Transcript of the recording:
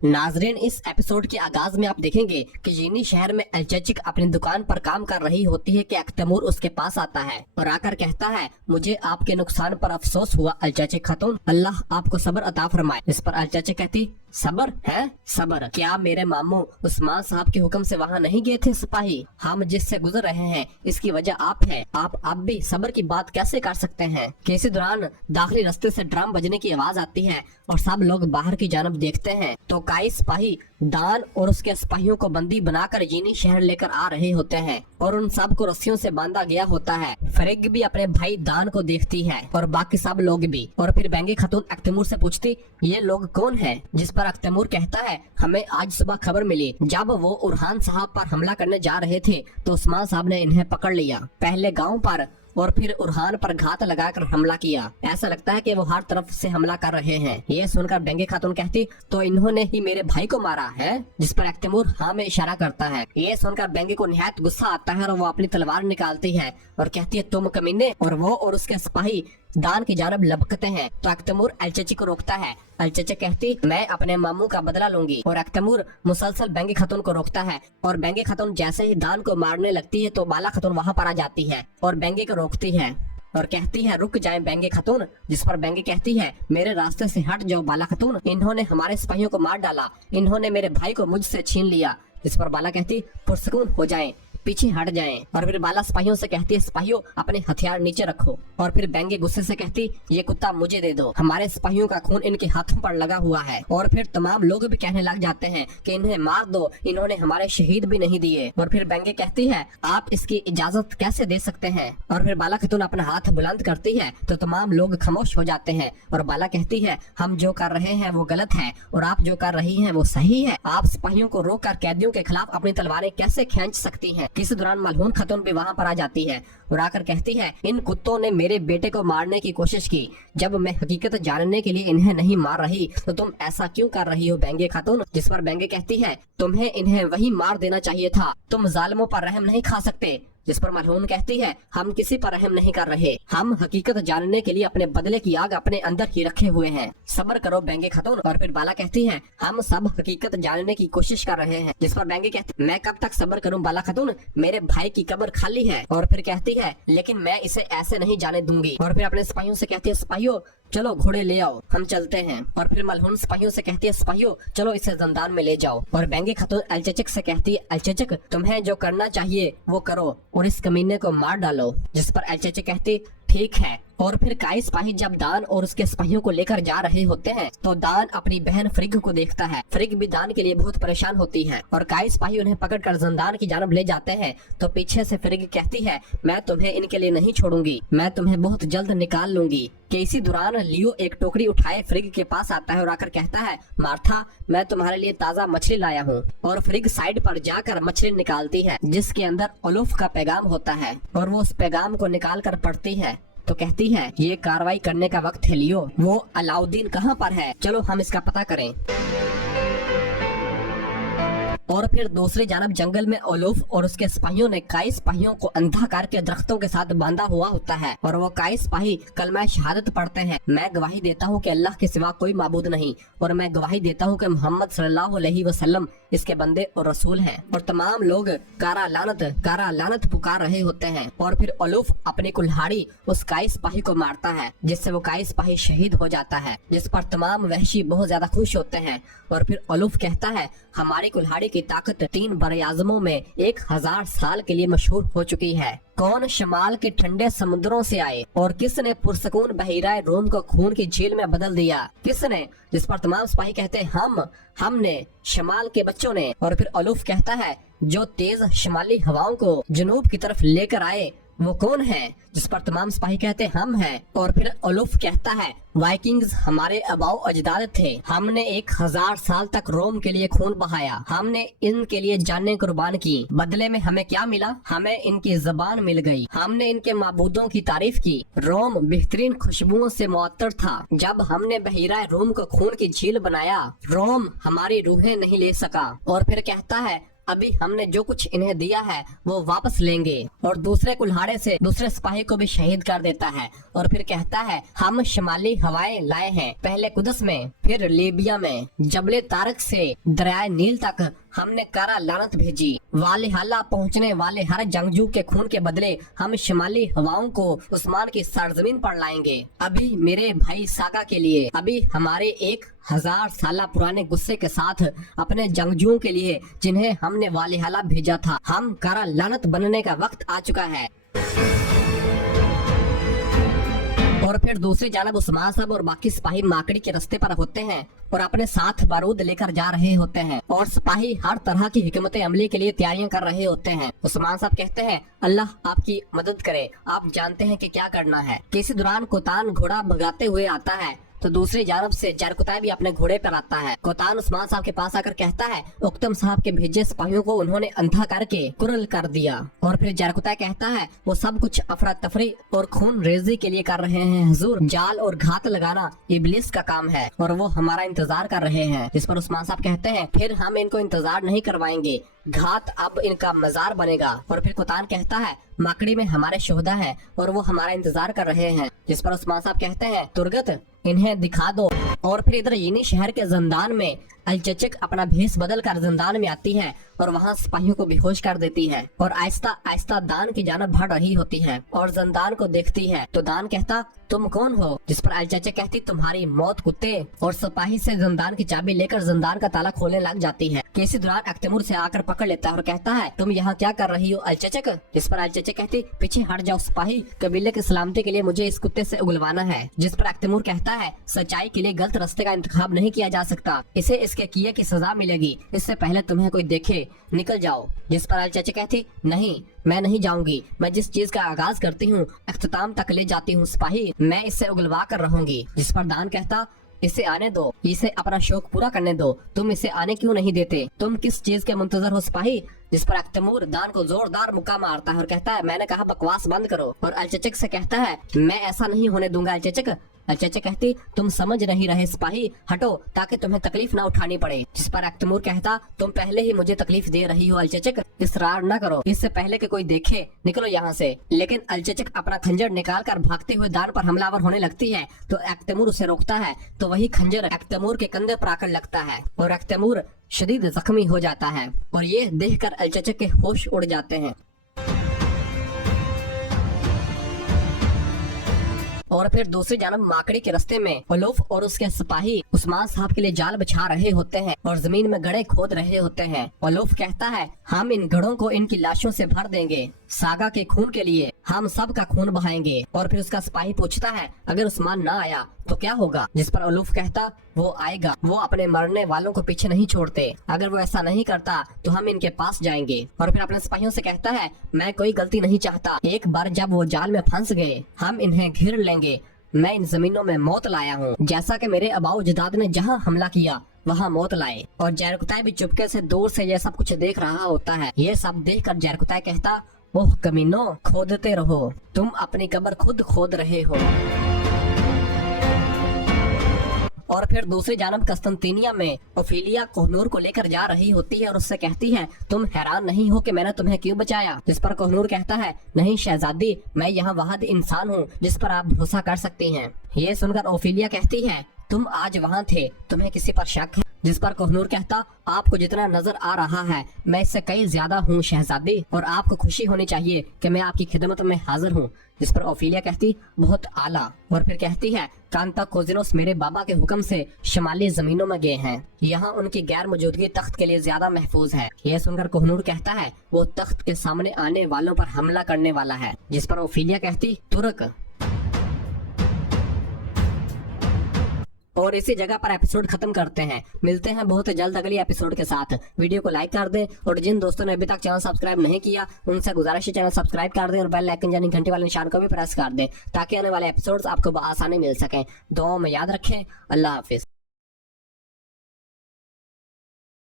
नाजरीन, इस एपिसोड के आगाज में आप देखेंगे कि जीनी शहर में अलचचिक अपनी दुकान पर काम कर रही होती है कि तैमूर उसके पास आता है और आकर कहता है, मुझे आपके नुकसान पर अफसोस हुआ अलचचिक खातून, अल्लाह आपको सब्र अता फरमाए। इस पर अलचचिक कहती, सबर है? सबर? क्या मेरे मामू उस्मान साहब के हुक्म से वहाँ नहीं गए थे सिपाही? हम जिससे गुजर रहे हैं इसकी वजह आप है। आप अब भी सबर की बात कैसे कर सकते हैं? कि इसी दौरान दाखिली रास्ते से ड्रम बजने की आवाज आती है और सब लोग बाहर की जानब देखते हैं तो कई सिपाही दान और उसके सिपाहियों को बंदी बनाकर जीनी शहर लेकर आ रहे होते हैं और उन सब को रस्सियों से बांधा गया होता है। फरीग भी अपने भाई दान को देखती है और बाकी सब लोग भी। और फिर बेंगी खातून तैमूर से पूछती, ये लोग कौन हैं? जिस पर तैमूर कहता है, हमें आज सुबह खबर मिली, जब वो उरहान साहब पर हमला करने जा रहे थे तो उस्मान साहब ने इन्हें पकड़ लिया, पहले गाँव पर और फिर उरहान पर घात लगाकर हमला किया। ऐसा लगता है कि वो हर तरफ से हमला कर रहे हैं। ये सुनकर बेंगे खातून कहती, तो इन्होंने ही मेरे भाई को मारा है? जिस पर तैमूर हाँ में इशारा करता है। ये सुनकर बेंगे को निहायत गुस्सा आता है और वो अपनी तलवार निकालती है और कहती है, तुम कमीने। और वो और उसके सिपाही दान की जानब लपकते हैं तो तैमूर अलचचिक को रोकता है। अलचचिक कहती, मैं अपने मामू का बदला लूंगी। और तैमूर मुसलसल बेंगे खातून को रोकता है और बेंगे खातून जैसे ही दान को मारने लगती है तो बाला खातून वहाँ पर आ जाती है और बेंगे को रोकती है और कहती है, रुक जाए बेंगे खातून। जिस पर बेंगे कहती है, मेरे रास्ते से हट जाओ बाला खातून, इन्होंने हमारे सिपाहियों को मार डाला, इन्होंने मेरे भाई को मुझसे छीन लिया। जिस पर बाला कहती, पुरसकून हो जाएं, पीछे हट जाएं। और फिर बाला सिपाहियों से कहती है, सिपाहियों अपने हथियार नीचे रखो। और फिर बेंगे गुस्से से कहती, ये कुत्ता मुझे दे दो, हमारे सिपाहियों का खून इनके हाथों पर लगा हुआ है। और फिर तमाम लोग भी कहने लग जाते हैं कि इन्हें मार दो, इन्होंने हमारे शहीद भी नहीं दिए। और फिर बेंगे कहती है, आप इसकी इजाजत कैसे दे सकते हैं? और फिर बाला खातून अपना हाथ बुलंद करती है तो तमाम लोग खामोश हो जाते हैं और बाला कहती है, हम जो कर रहे हैं वो गलत है और आप जो कर रही हैं वो सही है। आप सिपाहियों को रोक कर कैदियों के खिलाफ अपनी तलवारें कैसे खींच सकती हैं? इस दौरान मलहून खातून भी वहाँ पर आ जाती है और आकर कहती है, इन कुत्तों ने मेरे बेटे को मारने की कोशिश की, जब मैं हकीकत जानने के लिए इन्हें नहीं मार रही तो तुम ऐसा क्यों कर रही हो बेंगे खातून? जिस पर बेंगे कहती है, तुम्हें इन्हें वही मार देना चाहिए था, तुम जालिमों पर रहम नहीं खा सकते। जिस पर मलहून कहती है, हम किसी पर रहम नहीं कर रहे, हम हकीकत जानने के लिए अपने बदले की आग अपने अंदर ही रखे हुए हैं, सब्र करो बेंगे खातून। और फिर बाला कहती है, हम सब हकीकत जानने की कोशिश कर रहे हैं। जिस पर बेंगे कहती, मैं कब तक सब्र करूं बाला खातून, मेरे भाई की कब्र खाली है। और फिर कहती है, लेकिन मैं इसे ऐसे नहीं जाने दूंगी। और फिर अपने सिपाहियों से कहती है, सिपाहियों चलो घोड़े ले आओ, हम चलते हैं। और फिर मलहून सिपाहियों से कहती है, सिपाहियों चलो इसे जंदान में ले जाओ। और बेंगे खातून अलचचिक से कहती है, अलचचिक तुम्हें जो करना चाहिए वो करो और इस कमीने को मार डालो। जिस पर अलचचिक कहती, ठीक है। और फिर कई सिपाही जब दान और उसके सिपाहियों को लेकर जा रहे होते हैं तो दान अपनी बहन फ्रिग को देखता है। फ्रिग भी दान के लिए बहुत परेशान होती है और कई सिपाही उन्हें पकड़कर जंदान की जानब ले जाते हैं तो पीछे से फ्रिग कहती है, मैं तुम्हें इनके लिए नहीं छोड़ूंगी, मैं तुम्हें बहुत जल्द निकाल लूंगी। कि इसी दौरान लियो एक टोकरी उठाए फ्रिग के पास आता है और आकर कहता है, मार्था मैं तुम्हारे लिए ताज़ा मछली लाया हूँ। और फ्रिग साइड पर जाकर मछली निकालती है जिसके अंदर उलूफ का पैगाम होता है और वो उस पैगाम को निकाल कर पढ़ती है तो कहती है, ये कार्रवाई करने का वक्त है लियो, वो अलाउद्दीन कहाँ पर है, चलो हम इसका पता करें। और फिर दूसरी जानब जंगल में उलूफ और उसके सिपाहियों ने कई सिपाहियों को अंधा करके दरख्तों के साथ बांधा हुआ होता है और वो कई सिपाही कलमा शहादत पढ़ते हैं, मैं गवाही देता हूँ कि अल्लाह के सिवा कोई माबूद नहीं और मैं गवाही देता हूँ कि मोहम्मद सल्लल्लाहु अलैहि वसल्लम इसके बंदे और रसूल हैं। और तमाम लोग कारा लानत पुकार रहे होते हैं। और फिर उलूफ अपनी कुल्हाड़ी उस कई सिपाही को मारता है जिससे वो कई सिपाही शहीद हो जाता है। जिस पर तमाम वहशी बहुत ज्यादा खुश होते हैं। और फिर उलूफ कहता है, हमारी कुल्हाड़ी की ताकत 3 बरे-आज़मों में 1000 साल के लिए मशहूर हो चुकी है। कौन शमाल के ठंडे समुद्रों से आए और किसने पुरसकून बहीराए रोम को खून की झील में बदल दिया, किसने? जिस पर तमाम सिपाही कहते हैं, हमने, शमाल के बच्चों ने। और फिर उलूफ कहता है, जो तेज शमाली हवाओं को जनूब की तरफ लेकर आए वो कौन है? जिस पर तमाम सिपाही कहते हैं, हम हैं। और फिर उलूफ कहता है, वाइकिंग्स हमारे आबाओ अजदाद थे, हमने 1000 साल तक रोम के लिए खून बहाया, हमने इनके लिए जानें कुर्बान की, बदले में हमें क्या मिला? हमें इनकी जबान मिल गई, हमने इनके माबूदों की तारीफ की। रोम बेहतरीन खुशबुओं से मुअत्तर था, जब हमने बहीरा रोम को खून की झील बनाया, रोम हमारी रूहें नहीं ले सका। और फिर कहता है, अभी हमने जो कुछ इन्हें दिया है वो वापस लेंगे। और दूसरे कुल्हाड़े से दूसरे सिपाही को भी शहीद कर देता है और फिर कहता है हम शिमाली हवाएं लाए हैं, पहले कुदस में फिर लीबिया में, जबले तारक से दरियाए नील तक हमने कारा लानत भेजी। वालेहाला पहुंचने वाले हर जंगजू के खून के बदले हम शिमाली हवाओं को उस्मान की सरजमीन पर लाएंगे। अभी मेरे भाई सागा के लिए, अभी हमारे 1000 साल पुराने गुस्से के साथ अपने जंगजुओं के लिए जिन्हें हमने वालेहाला भेजा था, हम कारा लानत बनने का वक्त आ चुका है। और फिर दूसरी जानब उस्मान साहब और बाकी सिपाही माकड़ी के रास्ते पर होते हैं और अपने साथ बारूद लेकर जा रहे होते हैं और सिपाही हर तरह की हिकमत अमली के लिए तैयारियां कर रहे होते हैं। उस्मान साहब कहते हैं अल्लाह आपकी मदद करे, आप जानते हैं कि क्या करना है। किसी दौरान कोतान घोड़ा भगाते हुए आता है तो दूसरी जानब से जरकुताई भी अपने घोड़े पर आता है। कोतान उस्मान साहब के पास आकर कहता है उक्तम साहब के भेजे सिपाहियों को उन्होंने अंधा करके कुरल कर दिया। और फिर जरकुताई कहता है वो सब कुछ अफरा तफरी और खून रेजी के लिए कर रहे हैं हुजूर, जाल और घात लगाना इब्लिस का काम है और वो हमारा इंतजार कर रहे हैं। जिस पर उस्मान साहब कहते हैं फिर हम इनको इंतजार नहीं करवाएंगे, घात अब इनका मजार बनेगा। और फिर कोतान कहता है माकड़ी में हमारे शोहदा है और वो हमारा इंतजार कर रहे हैं। जिस पर उस्मान साहब कहते हैं तुर्गत इन्हें दिखा दो। और फिर इधर यीनी शहर के जिंदान में अलचचक अपना भेष बदल कर जिंदान में आती है और वहाँ सिपाहियों को बेहोश कर देती है और आहिस्ता आहिस्ता दान की जानब बढ़ रही होती है और जिंदान को देखती है तो दान कहता तुम कौन हो? जिस पर अलचचक कहती तुम्हारी मौत कुत्ते। और सिपाही से जिंदान की चाबी लेकर जिंदान का ताला खोलने लग जाती है। किसी दौरान अख्तमूर से आकर पकड़ लेता है और कहता है तुम यहाँ क्या कर रही हो अलचचक? जिस पर अलचचक कहती पीछे हट जाओ सिपाही, कबीले की सलामती के लिए मुझे इस कुत्ते से उगलवाना है। जिस पर अख्तमूर कहता है सच्चाई के लिए गलत रास्ते का इंतखाब नहीं किया जा सकता, इसे इसके किए की सजा मिलेगी, इससे पहले तुम्हें कोई देखे निकल जाओ। जिस पर अलचचक कहती नहीं मैं नहीं जाऊंगी, मैं जिस चीज का आगाज करती हूँ अख्ताम तक ले जाती हूँ सिपाही, मैं इससे उगलवा कर रहूंगी। जिस पर दान कहता इसे आने दो, इसे अपना शौक पूरा करने दो, तुम इसे आने क्यों नहीं देते, तुम किस चीज के मुंतजर हो सिपाही? जिस पर अख्तमूर दान को जोरदार मुक्का मारता है और कहता है मैंने कहा बकवास बंद करो। और अलचचक से कहता है मैं ऐसा नहीं होने दूंगा अलचचक। अलचचक कहती तुम समझ नहीं रहे सिपाही, हटो ताकि तुम्हें तकलीफ ना उठानी पड़े। जिस पर अख्तमूर कहता तुम पहले ही मुझे तकलीफ दे रही हो अलचचक, इसरार न करो, इससे पहले कि कोई देखे निकलो यहाँ से। लेकिन अलचचक अपना खंजर निकाल कर भागते हुए दान पर हमलावर होने लगती है तो अख्तमूर उसे रोकता है तो वही खंजर अख्तमूर के कंधे पर आकर लगता है और अख्तमूर शदीद जख्मी हो जाता है और ये देखकर अलचचक के होश उड़ जाते हैं। और फिर दूसरी जानब माकड़ी के रास्ते में उलूफ और उसके सिपाही उस्मान साहब के लिए जाल बिछा रहे होते हैं और जमीन में गड्ढे खोद रहे होते हैं। उलूफ कहता है हम इन गड्ढों को इनकी लाशों से भर देंगे, सागा के खून के लिए हम सब का खून बहाएंगे। और फिर उसका सिपाही पूछता है अगर उस्मान ना आया तो क्या होगा? जिस पर उलूफ कहता वो आएगा, वो अपने मरने वालों को पीछे नहीं छोड़ते, अगर वो ऐसा नहीं करता तो हम इनके पास जाएंगे। और फिर अपने सिपाहियों से कहता है मैं कोई गलती नहीं चाहता, एक बार जब वो जाल में फंस गए हम इन्हें घेर लेंगे, मैं इन जमीनों में मौत लाया हूँ, जैसा कि मेरे अबाऊ जदाद ने जहाँ हमला किया वहाँ मौत लाए। और जरकुताई भी चुपके से दूर से ये सब कुछ देख रहा होता है। ये सब देख कर जरकुताई कहता ओह कमीनो, खोदते रहो, तुम अपनी कब्र खुद खोद रहे हो। और फिर दूसरी जानब कस्तंतीनिया में ओफिलिया कोहनूर को लेकर जा रही होती है और उससे कहती है तुम हैरान नहीं हो कि मैंने तुम्हें क्यों बचाया? जिस पर कोहनूर कहता है नहीं शहजादी, मैं यहाँ वाहिद इंसान हूँ जिस पर आप भरोसा कर सकती हैं। ये सुनकर ओफिलिया कहती है तुम आज वहाँ थे, तुम्हें किसी पर शक है? जिस पर कोहनूर कहता आपको जितना नजर आ रहा है मैं इससे कई ज्यादा हूँ शहजादी, और आपको खुशी होनी चाहिए कि मैं आपकी खिदमत में हाजिर हूँ। जिस पर ओफिलिया कहती बहुत आला। और फिर कहती है कांता कोजिनोस मेरे बाबा के हुक्म से शिमाली जमीनों में गए हैं, यहाँ उनकी गैर मौजूदगी तख्त के लिए ज्यादा महफूज है। यह सुनकर कोहनूर कहता है वो तख्त के सामने आने वालों पर हमला करने वाला है। जिस पर ओफिलिया कहती तुर्क। और इसी जगह पर एपिसोड खत्म करते हैं। मिलते हैं बहुत जल्द अगली एपिसोड के साथ। वीडियो को लाइक कर दें और जिन दोस्तों ने अभी तक चैनल सब्सक्राइब नहीं किया उनसे गुजारिश है चैनल सब्सक्राइब कर दें और बेल आइकन यानी घंटी वाले निशान को भी प्रेस कर दें ताकि आने वाले एपिसोड्स आपको आसानी मिल सकें। दुआओं में याद रखें। अल्लाह हाफिज।